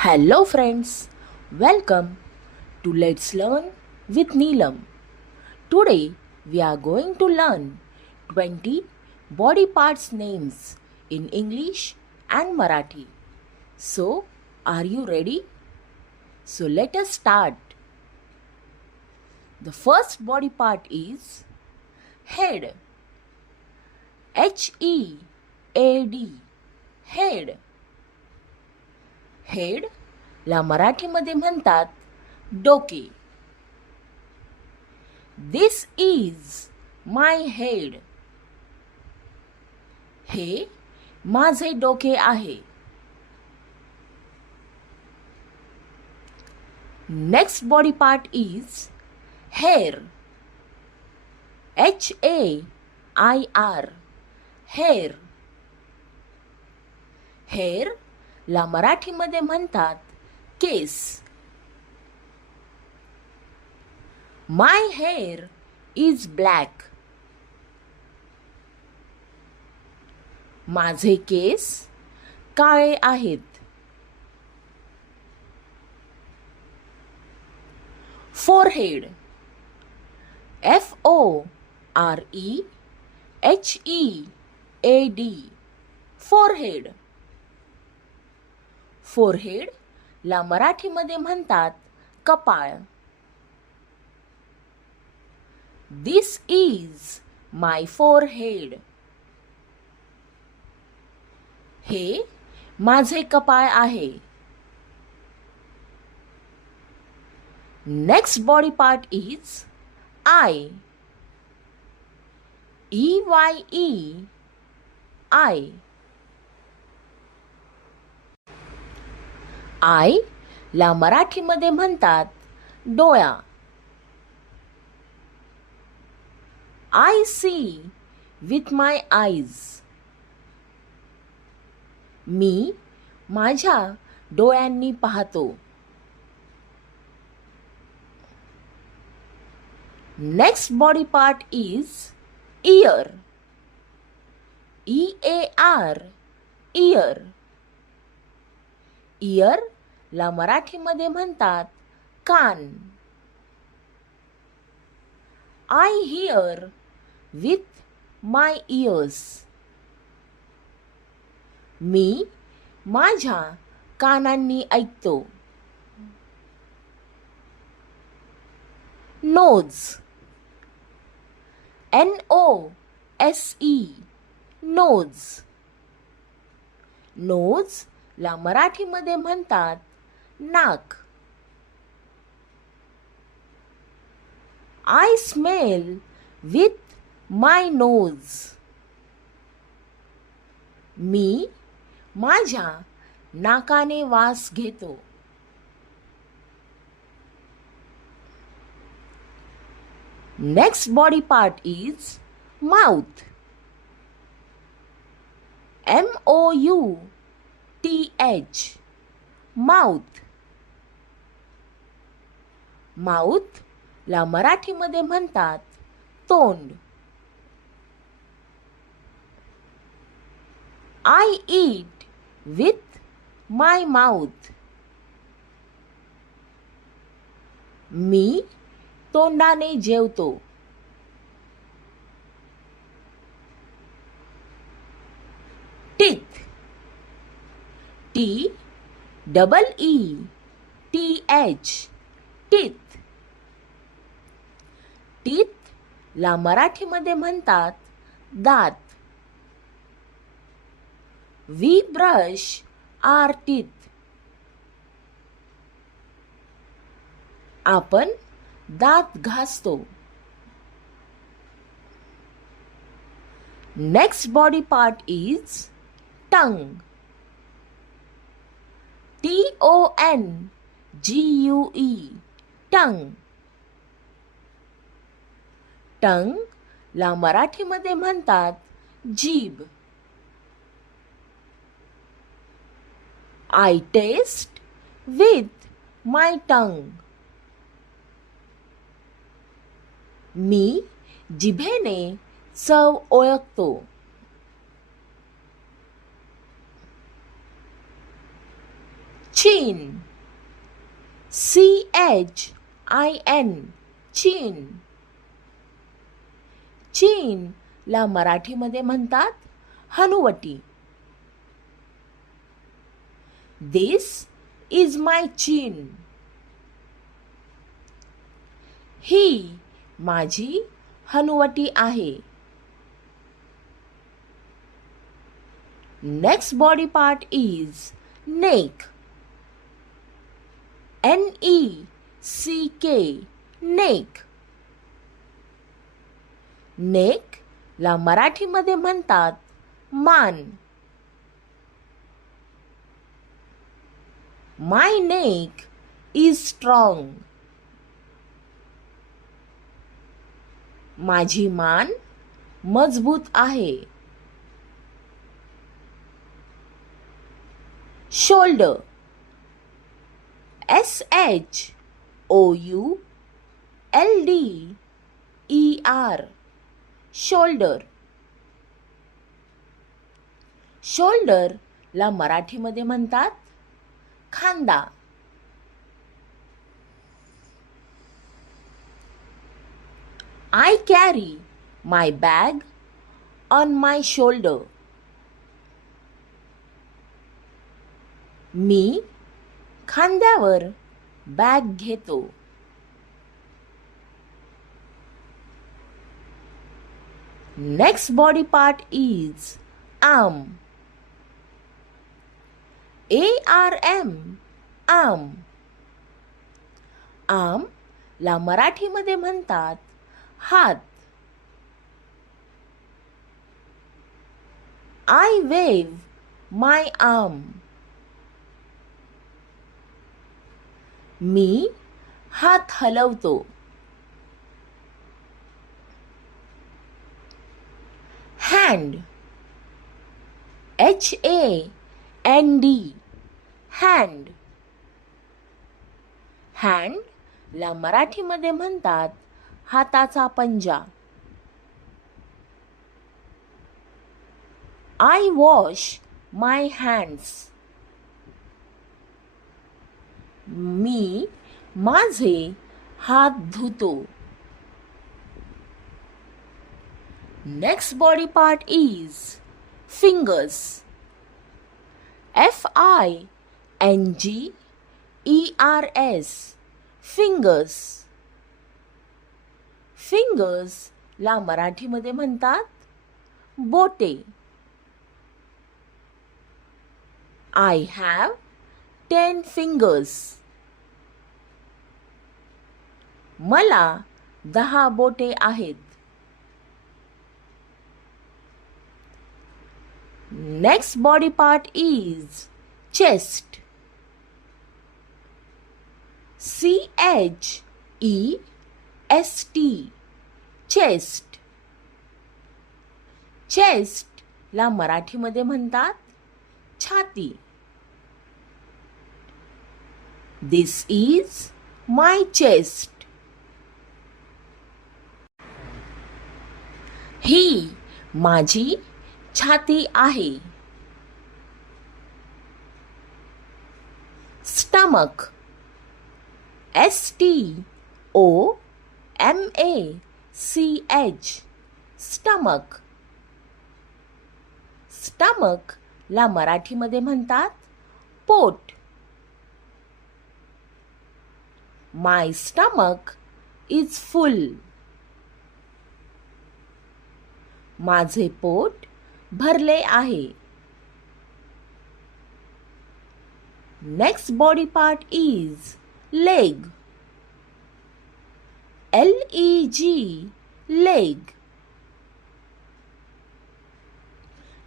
Hello friends, welcome to Let's Learn with Neelam. Today we are going to learn 20 body parts names in English and Marathi. So, are you ready? So let us start. The first body part is head. H-E-A-D. Head. Head ला मराठीमध्ये म्हणतात डोके. दिस is my head. हे माझे डोके आहे. Next body part is hair. H-A-I-R. Hair. Hair ला मराठीमध्ये म्हणतात केस. माय हेअर इज ब्लॅक. माझे केस काळे आहेत. फोरहेड. F-O-R-E-H-E-A-D. फोरहेड. फोरहेड ला मराठीमध्ये म्हणतात कपाळ. This is my forehead. हे माझे कपाळ आहे. Next body part is eye. E-Y-E. Eye. Eye ला मराठीमध्ये म्हणतात डोळा. I see with my eyes. मी माझ्या डोळ्यांनी पाहतो. Next body part is ear. E-A-R. Ear. Ear ला मराठीमध्ये म्हणतात कान. I hear with my ears. मी माझ्या कानांनी ऐकतो. नोज. N-O-S-E. नोज. नोज ला मराठीमध्ये म्हणतात नाक. I smell with my nose. मी माझ्या नाकाने वास घेतो. Next body part is mouth. M-O-U-T-H. Mouth. Mouth ला मराठीमध्ये म्हणतात तोंड. I eat with my mouth. मी तोंडाने जेवतो. टीथ. T-E-E-T-H. टीथ. टीथ ला मराठीमध्ये म्हणतात दात. We brush our teeth. आपण दात घासतो. Next body part is tongue. T-O-N-G-U-E. Tongue. Tongue ला मराठीमध्ये म्हणतात जीभ. I taste with my tongue. मी जिभेने चव ओळखतो. chin, CHIN, chin. चीन ला मराठीमध्ये म्हणतात हनुवटी. This is my chin. ही माझी हनुवटी आहे. Next body part is neck. NECK, neck. Neck ला मराठीमध्ये म्हणतात मान. माय नेक इज स्ट्रॉंग. माझी मान मजबूत आहे. Shoulder, SHOULDER, shoulder. शोल्डर ला मराठीमध्ये म्हणतात खांदा. I carry my bag on my shoulder. मी खांद्यावर बॅग घेतो. Next body part is arm. ARM, arm. arm ला मराठीमध्ये म्हणतात हात. I wave my arm. मी हात हलवतो. hand, HAND, hand. hand ला मराठीमध्ये म्हणतात हाताचा पंजा. I wash my hands. मी माझे हात धुतो. Next body part is fingers. FINGERS, fingers. fingers ला मराठीमध्ये म्हणतात बोटे. I have 10 fingers. मला 10 बोटे आहेत. Next body part is chest. CHEST, chest. chest ला मराठीमध्ये म्हणतात छाती. This is my chest. ही माझी छाती आहे. stomach, STOMACH, stomach. stomach ला मराठीमध्ये म्हणतात पोट. My stomach is full. माझे पोट भरले आहे. Next body part is leg. LEG, leg.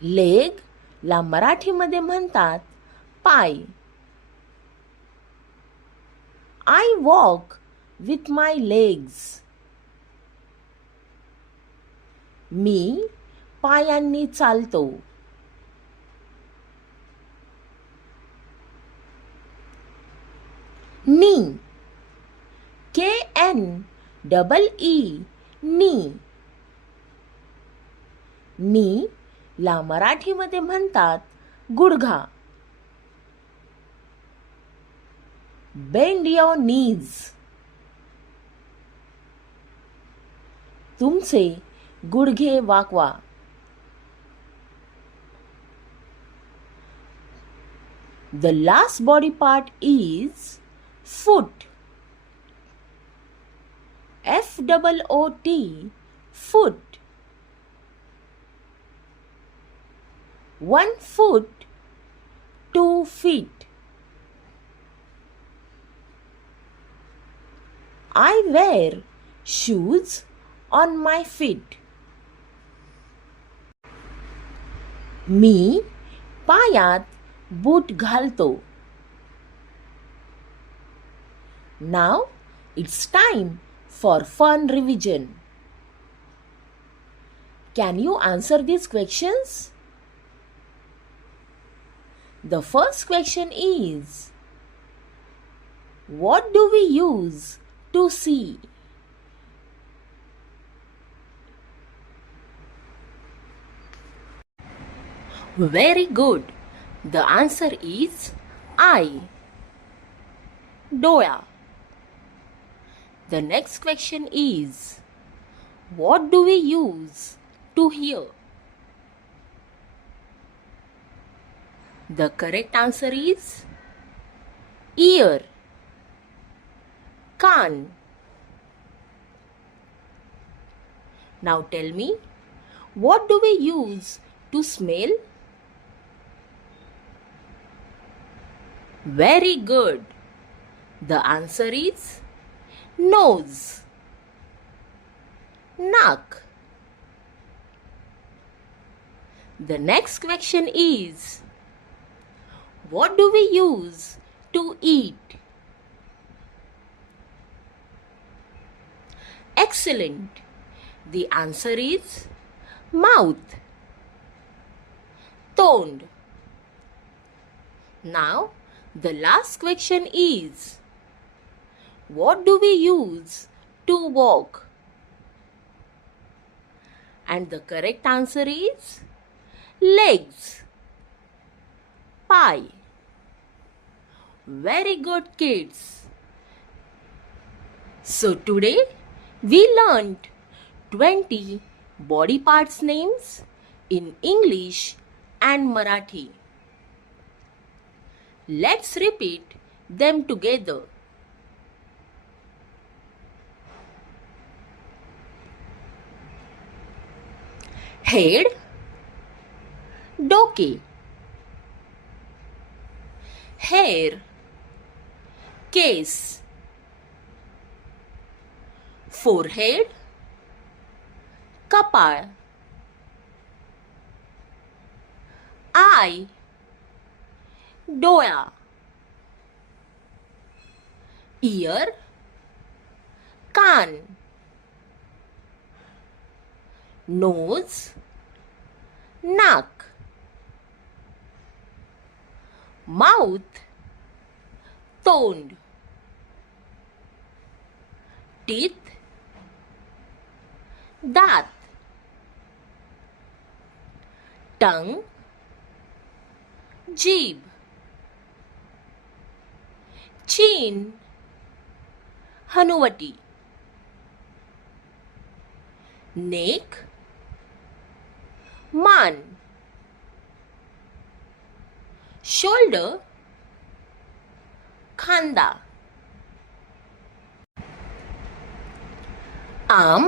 leg ला मराठीमध्ये म्हणतात पाय. I walk with my legs. मी पायांनी चालतो. knee, KNEE, knee. knee ला मराठीमध्ये म्हणतात गुडघा. Bend your knees. तुमचे गुडघे वाकवा. The last body part is foot. F-O-O-T, foot. 1 foot, 2 feet. I wear shoes on my feet. मी पायात बूट घालतो. Now it's time for fun revision. Can you answer these questions? The first question is, what do we use to see? Very good. The answer is eye. डोळा. The next question is, what do we use to hear? The correct answer is ear. कान. Now tell me, what do we use to smell? Very good. The answer is nose. Naak. The next question is, what do we use to eat? Excellent. The answer is mouth. Tond. Now, the last question is, what do we use to walk? And the correct answer is legs. Pie. Very good, kids. So today we learned 20 body parts names in English and Marathi. Let's repeat them together. Head, डोके. Hair, केस. Forehead, कपाळ. Eye, डोळा. Ear, कान. Nose, नाक. Mouth, तोंड. Teeth, दात. Tongue, जीभ. Chin, हनुवटी. Neck, मान. Shoulder, खांदा. Arm,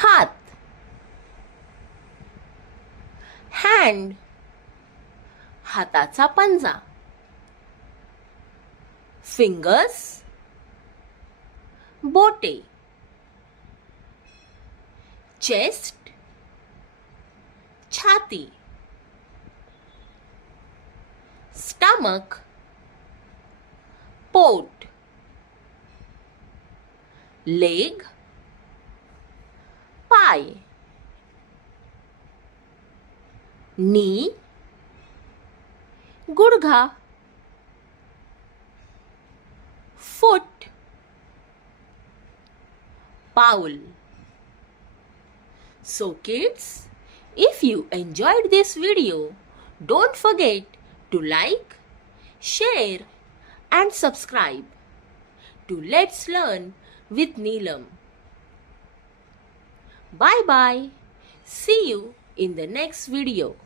हात. Hand, हाताचा पंजा. Fingers, बोटे. Chest, छाती. Stomach, पोट. Leg, पाय. Knee, गुडघा. Foot, पाऊल. So kids, if you enjoyed this video, don't forget to like, share and subscribe to Let's Learn with Neelam. Bye bye. See you in the next video.